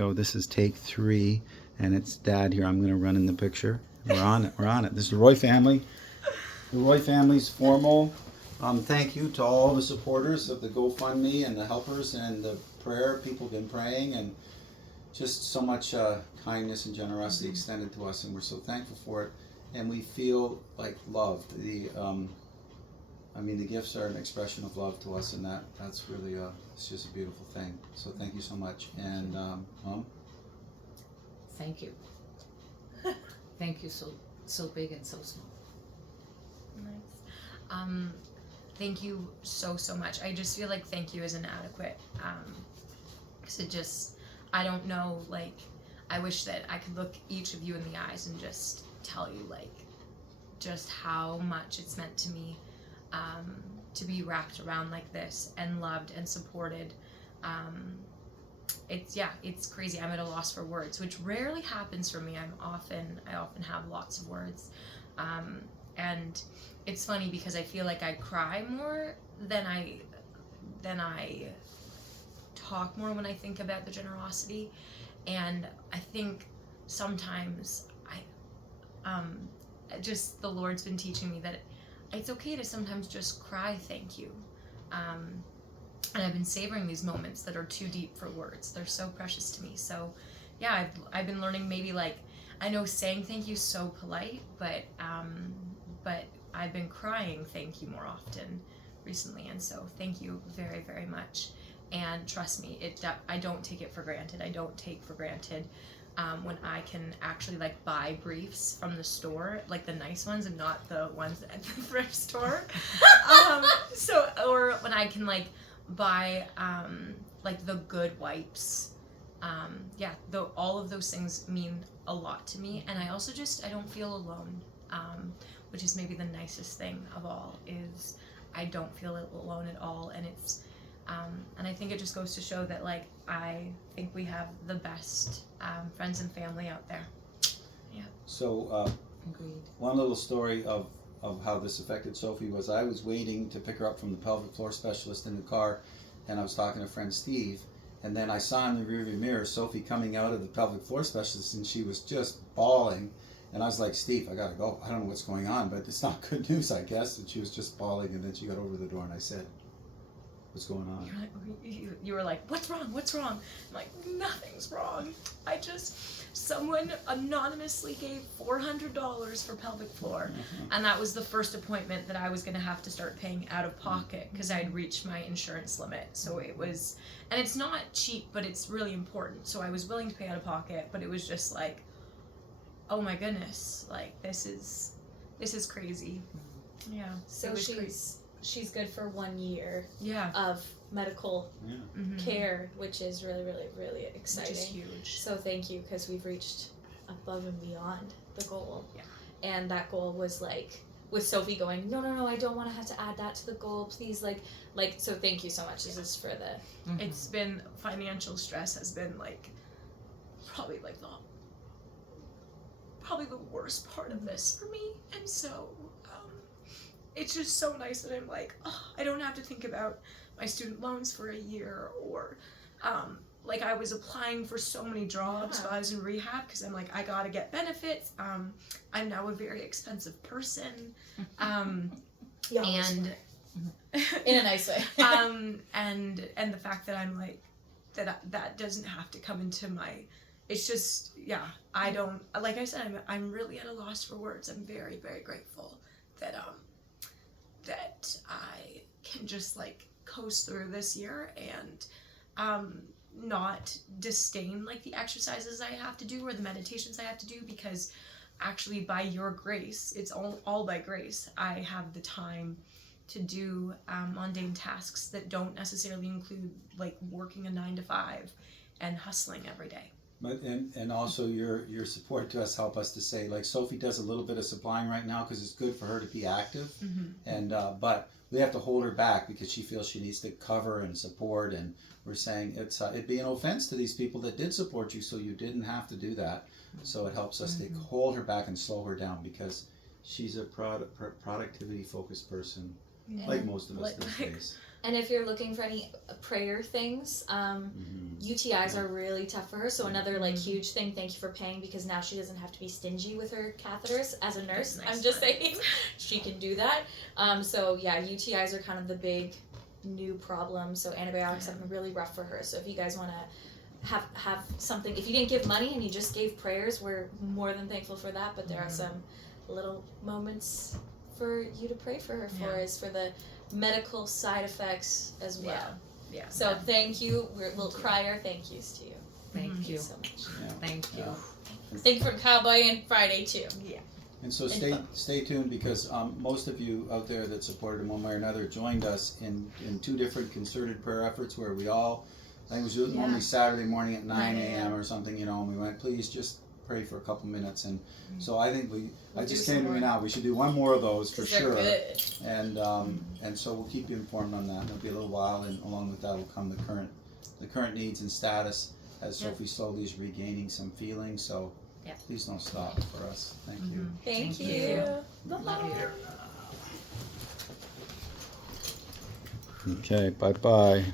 go. This is take 3, and it's Dad here. I'm going to run in the picture. We're on it. We're on it. This is the Roy family. The Roy family's formal thank you to all the supporters of the GoFundMe and the helpers and the prayer. People have been praying, and just so much kindness and generosity extended to us, and we're so thankful for it. And we feel like loved. The gifts are an expression of love to us, and that's really it's just a beautiful thing. So thank you so much. And Mom? Thank you. Thank you, so big and so small. Nice. Thank you so much. I just feel like thank you is inadequate. Because I don't know, like, I wish that I could look each of you in the eyes and just tell you, like, just how much it's meant to me to be wrapped around like this and loved and supported. It's crazy. I'm at a loss for words, which rarely happens for me. I often have lots of words. And it's funny because I feel like I cry more than I talk more when I think about the generosity. And I think sometimes just the Lord's been teaching me that it's okay to sometimes just cry thank you. And I've been savoring these moments that are too deep for words. They're so precious to me. So yeah, I've been learning, maybe, like, I know saying thank you is so polite, but I've been crying thank you more often recently. And so thank you very, very much. And trust me, I don't take it for granted. I don't take for granted when I can actually, like, buy briefs from the store, like the nice ones and not the ones at the thrift store. Or when I can, like, buy like the good wipes. All of those things mean a lot to me. And I also I don't feel alone, which is maybe the nicest thing of all, is I don't feel alone at all. And it's and I think it just goes to show that, like, I think we have the best friends and family out there. Yeah. So Agreed. one little story of how this affected Sophie was, I was waiting to pick her up from the pelvic floor specialist in the car, and I was talking to friend Steve, and then I saw in the rearview mirror Sophie coming out of the pelvic floor specialist, and she was just bawling. And I was like, Steve, I gotta go. I don't know what's going on, but it's not good news, I guess. And she was just bawling, and then she got over the door, and I said, what's going on? You were like, what's wrong? What's wrong? I'm like, nothing's wrong. Someone anonymously gave $400 for pelvic floor. And that was the first appointment that I was going to have to start paying out of pocket because I had reached my insurance limit. So it was, and it's not cheap, but it's really important. So I was willing to pay out of pocket, but it was just like, oh my goodness, like, this is crazy. Yeah. So she's good for 1 year Yeah. of medical Yeah. care, which is really, really, really exciting. Which is huge. So thank you, because we've reached above and beyond the goal. Yeah. And that goal was, like, with Sophie going, no, I don't want to have to add that to the goal, please, like, so thank you so much. This is for the... It's been, financial stress has been, like, probably the worst part of this for me. And so it's just so nice that I'm like, I don't have to think about my student loans for a year, or like, I was applying for so many jobs while I was in rehab because I'm like, I gotta get benefits. I'm now a very expensive person. And in a nice way. and the fact that I'm like, that doesn't have to come into my, it's just, yeah, I don't, like I said, I'm really at a loss for words. I'm very, very grateful that that I can just, like, coast through this year and not disdain, like, the exercises I have to do or the meditations I have to do, because actually, by your grace, it's all by grace, I have the time to do mundane tasks that don't necessarily include, like, working a 9-to-5 and hustling every day. But and also your support to us help us to say, like, Sophie does a little bit of supplying right now because it's good for her to be active, and but we have to hold her back because she feels she needs to cover and support, and we're saying it'd be an offense to these people that did support you, so you didn't have to do that. So it helps us to hold her back and slow her down, because she's a productivity focused person, like most of us these days. And if you're looking for any prayer things, UTIs are really tough for her. So another like huge thing. Thank you for paying, because now she doesn't have to be stingy with her catheters as a nurse. Nice I'm just one. saying, she can do that. So yeah, UTIs are kind of the big new problem. So antibiotics have been really rough for her. So if you guys want to have something, if you didn't give money and you just gave prayers, we're more than thankful for that. But there are some little moments for you to pray for her for, is for the medical side effects as well. Yeah. So thank you. We'll cry our thank yous to you. Thank you. So much. Thank you. Thank you for Cowboy and Friday too. And so stay tuned, because most of you out there that supported in one way or another joined us in 2 different concerted prayer efforts where we all, I think it was normally Saturday morning at 9 a.m. or something, you know, and we went, please just pray for a couple minutes. And so I think I just came to me now, we should do one more of those for sure. Good. And so we'll keep you informed on that. It'll be a little while, and along with that will come the current needs and status as Sophie slowly is regaining some feeling. So please don't stop for us. Thank you. Thank Thank you. you. Bye. Love you. Okay, bye-bye.